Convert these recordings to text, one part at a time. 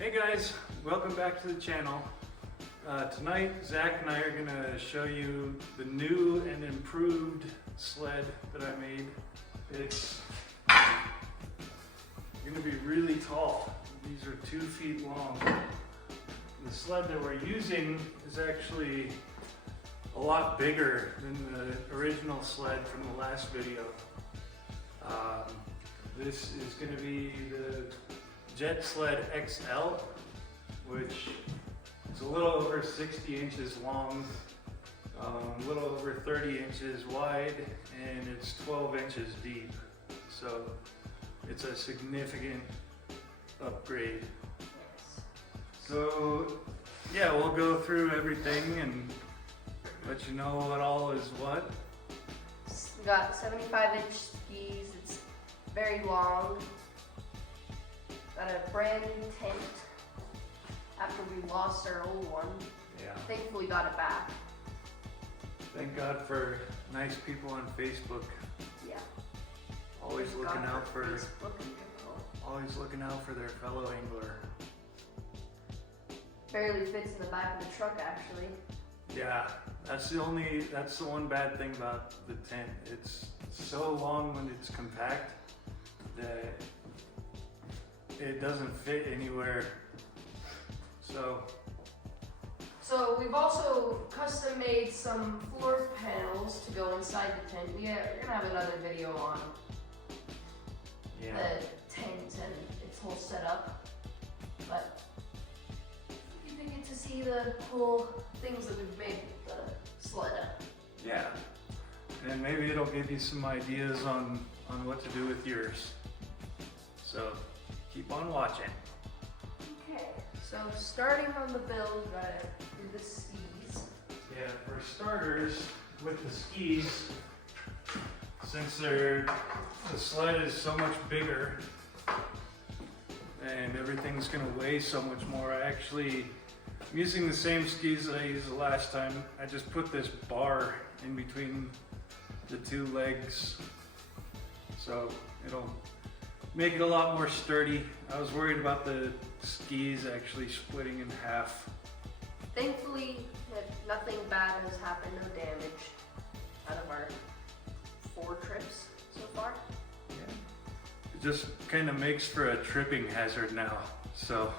Hey guys, welcome back to the channel. Tonight, Zach and I are gonna show you the new and improved sled that I made. It's gonna be really tall. These are 2 feet long. The sled that we're using is actually a lot bigger than the original sled from the last video. This is gonna be the Jet Sled XL, which is a little over 60 inches long, a little over 30 inches wide, and it's 12 inches deep. So it's a significant upgrade. So yeah, we'll go through everything and let you know what all is what. We got 75-inch skis. It's very long. Got a brand new tent after we lost our old one. Yeah. Thankfully got it back. Thank God for nice people on Facebook. Yeah. Always Thank looking God out for Facebook and people. always looking out for their fellow angler. Barely fits in the back of the truck actually. Yeah, that's the one bad thing about the tent. It's so long when it's compact that it doesn't fit anywhere. So we've also custom made some floor panels to go inside the tent. We're gonna have another video on yeah, the tent and its whole setup. But you can get to see the cool things that we've made with the sled. yeah, and maybe it'll give you some ideas on what to do with yours. So keep on watching. Okay, so starting on the build, we gotta do the skis. Yeah, for starters, with the skis, since the sled is so much bigger and everything's gonna weigh so much more, I'm using the same skis that I used the last time. I just put this bar in between the 2 legs, so it'll make it a lot more sturdy. I was worried about the skis actually splitting in half. Thankfully, nothing bad has happened, no damage out of our 4 trips so far. Yeah. It just kind of makes for a tripping hazard now, so.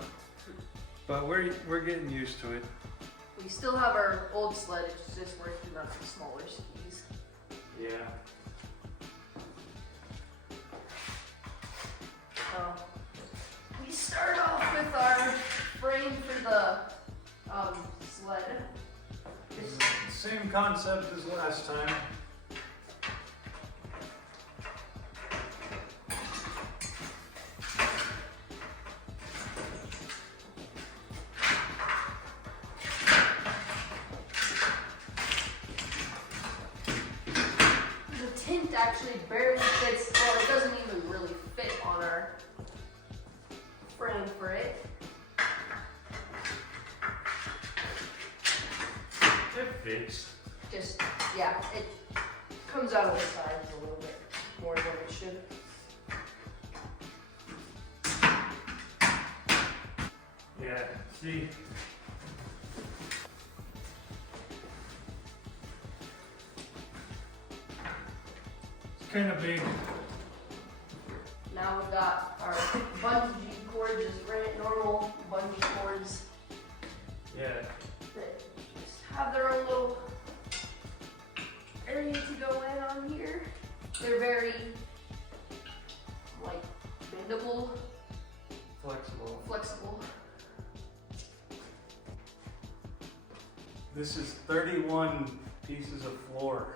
But we're getting used to it. We still have our old sled, it's just working on some smaller skis. Yeah. So, we start off with our frame for the sled. Same concept as last time. The tent actually barely fits, well, it doesn't even really fit on our frame for it. It fits. Just, yeah, it comes out of the sides a little bit more than it should. Yeah, see? It's kind of big. Now we've got our bungee cords, just normal bungee cords Yeah. that just have their own little area to go in on here. They're very, like, bendable, flexible. This is 31 pieces of floor.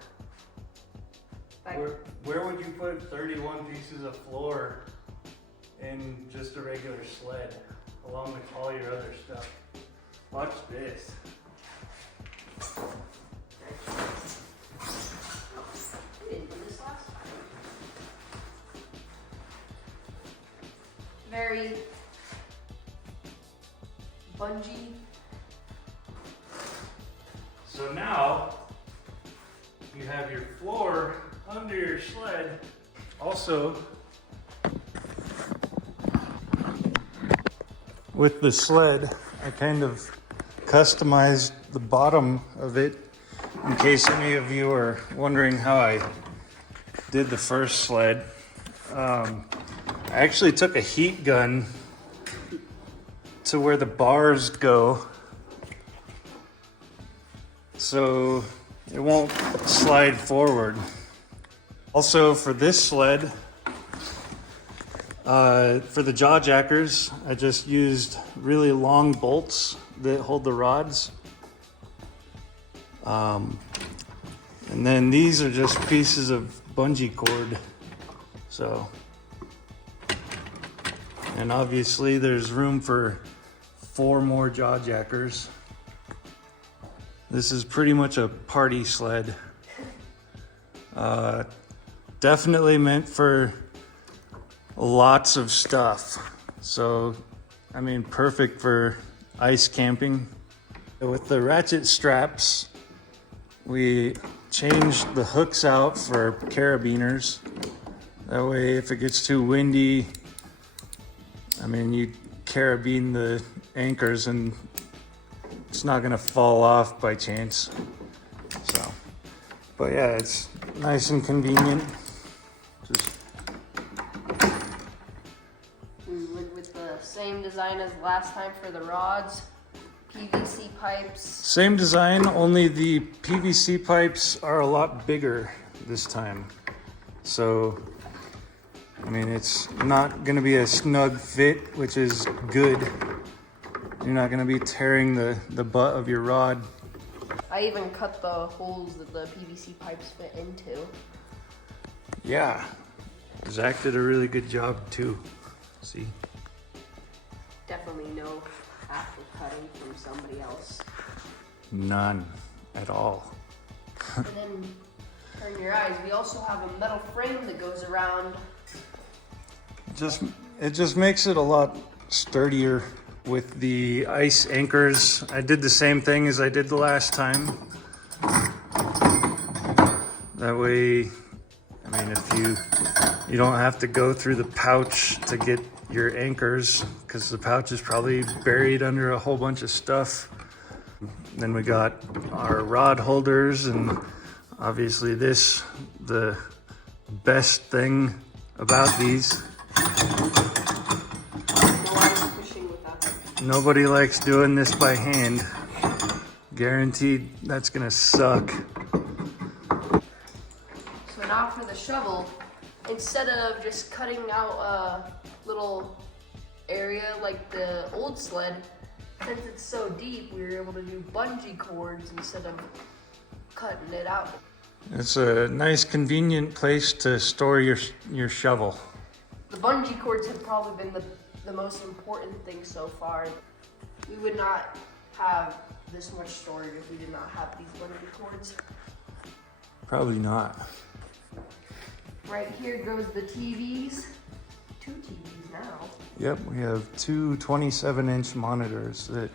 Like, Where would you put 31 pieces of floor in just a regular sled, along with all your other stuff? Watch this. we didn't do this last time. Very bungee. So now you have your floor under your sled. Also, with the sled, I kind of customized the bottom of it in case any of you are wondering how I did the first sled. I actually took a heat gun to where the bars go so it won't slide forward. Also for this sled, for the jaw jackers, I just used really long bolts that hold the rods. And then these are just pieces of bungee cord. So, and obviously there's room for 4 more jaw jackers. This is pretty much a party sled. Definitely meant for lots of stuff. So, I mean, perfect for ice camping. With the ratchet straps, we changed the hooks out for carabiners. That way, if it gets too windy, I mean, you carabine the anchors and it's not gonna fall off by chance. So, but yeah, it's nice and convenient. Just We went with the same design as last time for the rods. PVC pipes. same design, only the PVC pipes are a lot bigger this time. So, I mean, it's not gonna be a snug fit, which is good. You're not gonna be tearing the butt of your rod. I even cut the holes that the PVC pipes fit into. Yeah, Zach did a really good job too. See? Definitely no after cutting from somebody else. None at all. And then turn your eyes. We also have a metal frame that goes around. It just makes it a lot sturdier with the ice anchors. I did the same thing as I did the last time. That way, I mean, if you don't have to go through the pouch to get your anchors, because the pouch is probably buried under a whole bunch of stuff. Then we got our rod holders, and obviously this, the best thing about these. Nobody likes doing this by hand. Guaranteed that's gonna suck. So now for the shovel, instead of just cutting out a little area like the old sled, since it's so deep, we were able to do bungee cords instead of cutting it out. It's a nice, convenient place to store your shovel. The bungee cords have probably been the most important thing so far. We would not have this much storage if we did not have these bungee cords. Probably not. Right here goes the TVs. 2 TVs now. Yep, we have 2 27-inch monitors that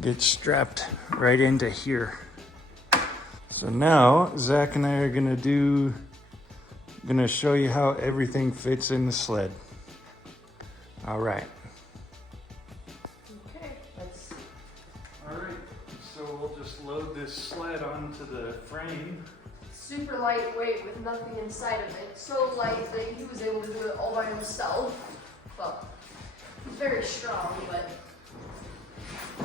get strapped right into here. So now Zach and I are gonna show you how everything fits in the sled. All right. Okay, let's. All right, so we'll just load this sled onto the frame. Super lightweight with nothing inside of it. So light that he was able to do it all by himself. Well, he's very strong, but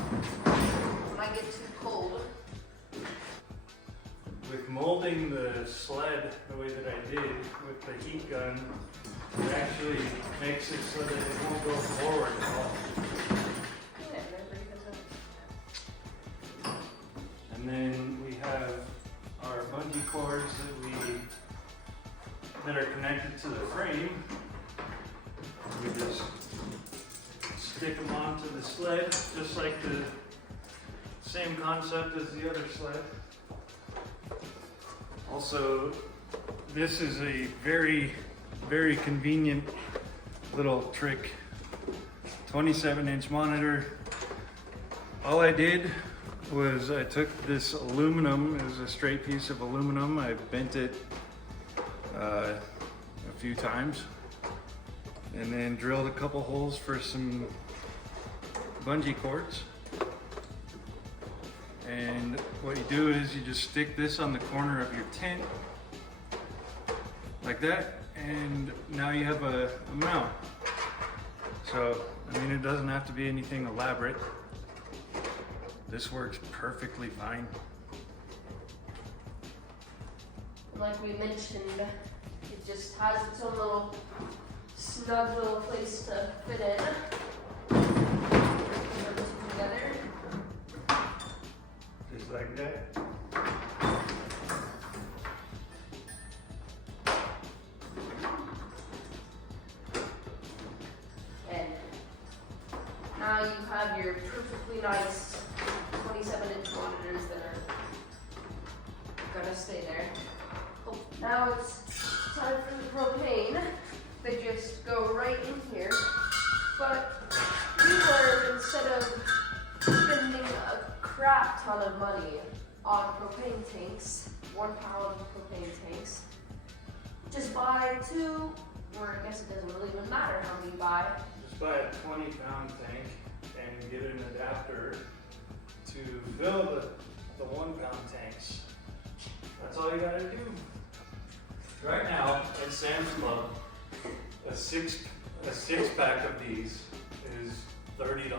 when I get too cold. With molding the sled the way that I did with the heat gun, it actually makes it so that it won't go forward at all. And then we have our bungee cords that are connected to the frame. We just stick them onto the sled, just like the same concept as the other sled. Also, this is a very, very convenient little trick. 27-inch monitor. All I did was I took this aluminum, it was a straight piece of aluminum, I bent it a few times and then drilled a couple holes for some bungee cords. And what you do is you just stick this on the corner of your tent, like that, and now you have a mount. So, I mean, it doesn't have to be anything elaborate. This works perfectly fine. Like we mentioned, it just has its own little snug little place to fit in. Put it together. Just like that. And now you have your perfectly nice 27-inch monitors that are gonna stay there. Oh, now it's time for the propane. They just go right in here. But we learned, instead of spending a crap ton of money on propane tanks, 1 pound propane tanks, just buy 2, or I guess it doesn't really even matter how many you buy. Just buy a 20-pound tank and get an adapter to fill the 1-pound tanks. That's all you gotta do. Right now at Sam's Club, a six pack of these is $30.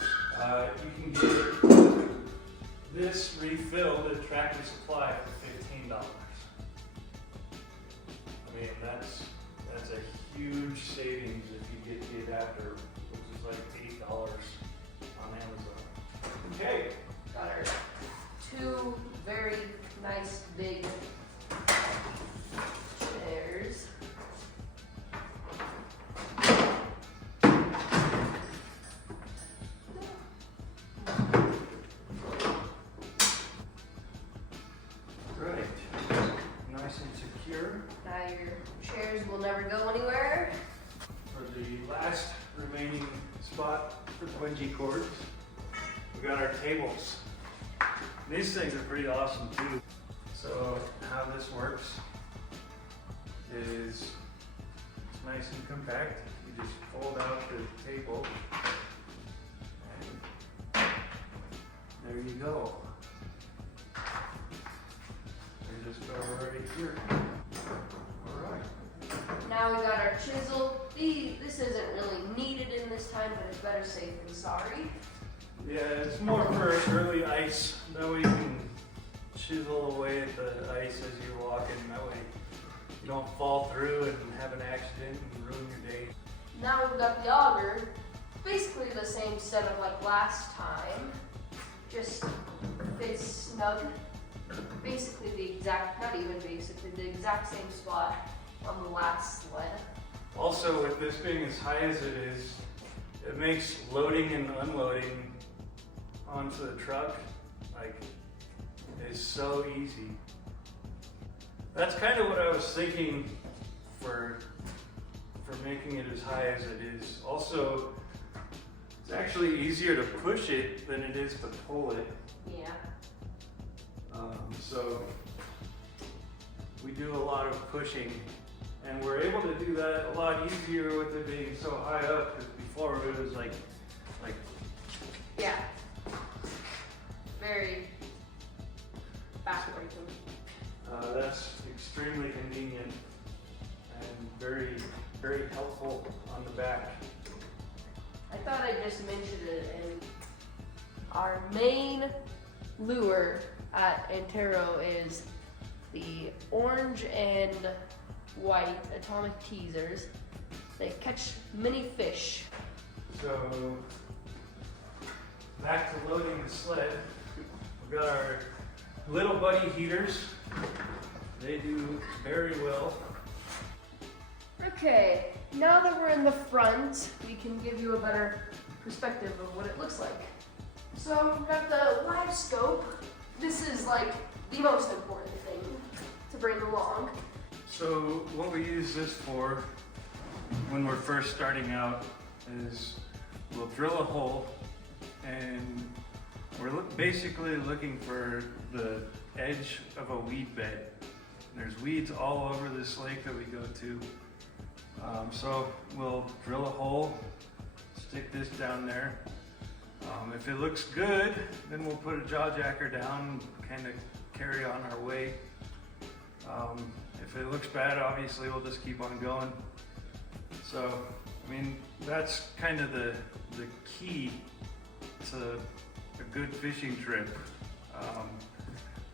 You can get this refilled at Tractor Supply for $15. I mean, that's a huge savings if you get the adapter, which is like $8 on Amazon. Okay. Got our 2 very nice big chairs. Right. Nice and secure. Now your chairs will never go anywhere. For the last remaining spot for the bungee cords, we got our tables. These things are pretty awesome too. So how this works is it's nice and compact. You just fold out the table and there you go. They just go right here. Alright. Now we got our chisel. This isn't really needed in this time, but it's better safe than sorry. Yeah, it's more for early ice. That way you can chisel away at the ice as you're walking. That way you don't fall through and have an accident and ruin your day. Now we've got the auger. Basically the same setup like last time. Just fits snug. Basically the exact, not even basically, the exact same spot on the last sled. Also, with this being as high as it is, it makes loading and unloading onto the truck is so easy. That's kind of what I was thinking for making it as high as it is. Also, it's actually easier to push it than it is to pull it. Yeah. So we do a lot of pushing, and we're able to do that a lot easier with it being so high up, because before it was like Yeah. Very backbreaking. that's extremely convenient and very, very helpful on the back. I thought I'd just mention it, and our main lure at Antero is the orange and white atomic teasers. They catch many fish. So back to loading the sled. We've got our little buddy heaters. They do very well. Okay, now that we're in the front, we can give you a better perspective of what it looks like. So we've got the live scope. This is like the most important thing to bring along. So what we use this for when we're first starting out is we'll drill a hole, and we're basically looking for the edge of a weed bed. There's weeds all over this lake that we go to. So we'll drill a hole, stick this down there. If it looks good, then we'll put a jaw jacker down, kind of carry on our way. If it looks bad, obviously we'll just keep on going. So, I mean, that's kind of the key to a good fishing trip.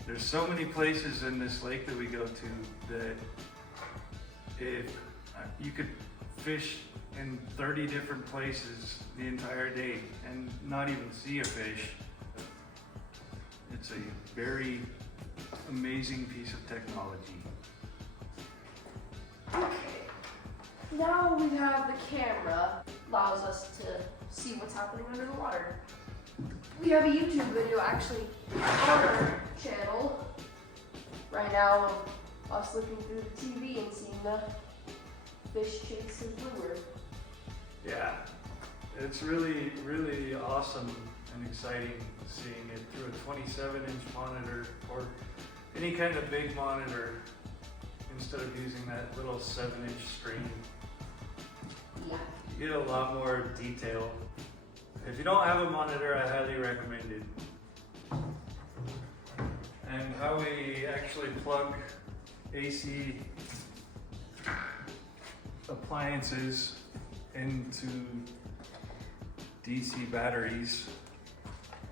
There's so many places in this lake that we go to that if you could fish in 30 different places the entire day and not even see a fish. It's a very amazing piece of technology. Okay. Now we have the camera, allows us to see what's happening under the water. We have a YouTube video actually on our channel right now of us looking through the TV and seeing the fish chase his lure. Yeah, it's really, really awesome and exciting seeing it through a 27-inch monitor or any kind of big monitor instead of using that little 7-inch screen. Yeah. You get a lot more detail. If you don't have a monitor, I highly recommend it. And how we actually plug AC appliances into DC batteries.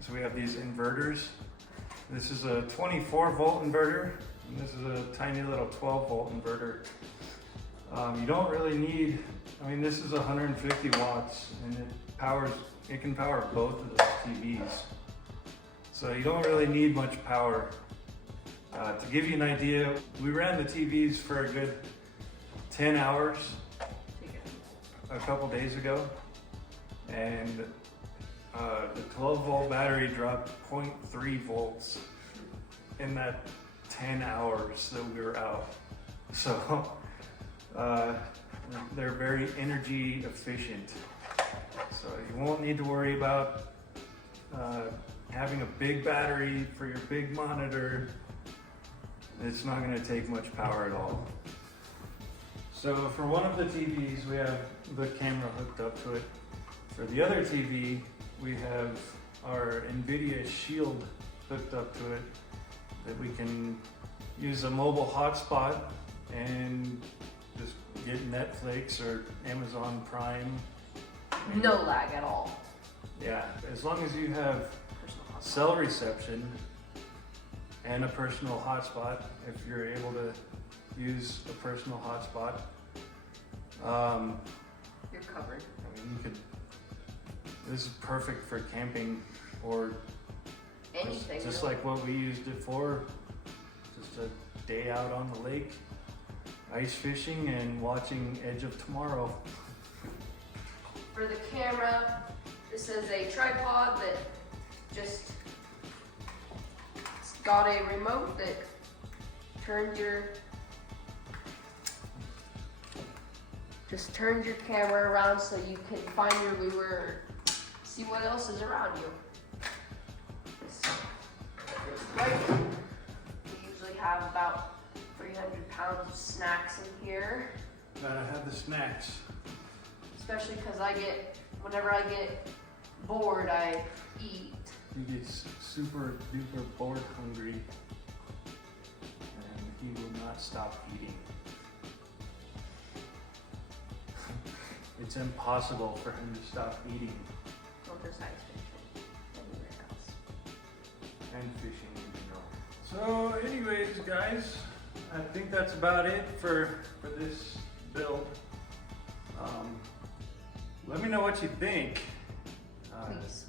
So we have these inverters. This is a 24 volt inverter, and this is a tiny little 12 volt inverter. You don't really need, I mean, this is 150 watts and it can power both of those TVs. So you don't really need much power. To give you an idea, we ran the TVs for a good 10 hours a couple days ago, and the 12 volt battery dropped 0.3 volts in that 10 hours that we were out. So they're very energy efficient. So you won't need to worry about having a big battery for your big monitor. It's not going to take much power at all. So for one of the TVs, we have the camera hooked up to it. For the other TV, we have our NVIDIA Shield hooked up to it that we can use a mobile hotspot and just get Netflix or Amazon Prime. No lag at all. Yeah, as long as you have cell reception and a personal hotspot, if you're able to use a personal hotspot. You're covered. I mean, you could. This is perfect for camping or Anything. just really. like what we used it for. Just a day out on the lake, ice fishing and watching Edge of Tomorrow. For the camera, this is a tripod that just it's got a remote that turns your camera around so you can find your lure, see what else is around you. This right. We usually have about 300 pounds of snacks in here. Gotta have the snacks. Especially because whenever I get bored, I eat. He gets super duper bored hungry and he will not stop eating. It's impossible for him to stop eating Well, besides fishing, anywhere else. and fishing in general. So anyways, guys, I think that's about it for this build. Let me know what you think. Please.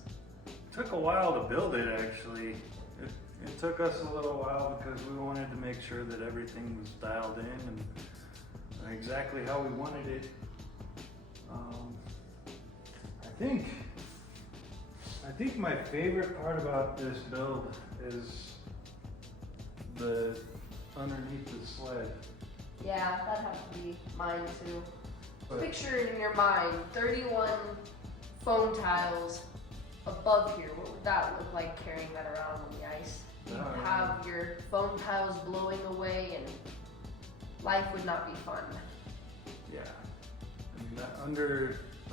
It took a while to build it, actually. It took us a little while because we wanted to make sure that everything was dialed in and exactly how we wanted it. I think my favorite part about this build is the underneath the sled. Yeah, that'd have to be mine too. But Picture it in your mind, 31 foam tiles above here. What would that look like carrying that around on the ice? You'd Oh, have your foam tiles blowing away and life would not be fun. yeah, I mean, that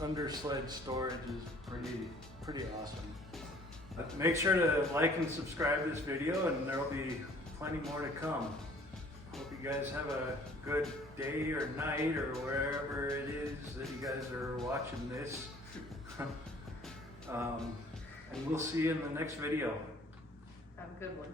under sled storage is pretty awesome. But make sure to like and subscribe this video, and there will be plenty more to come. Hope you guys have a good day or night or wherever it is that you guys are watching this. And we'll see you in the next video. Have a good one.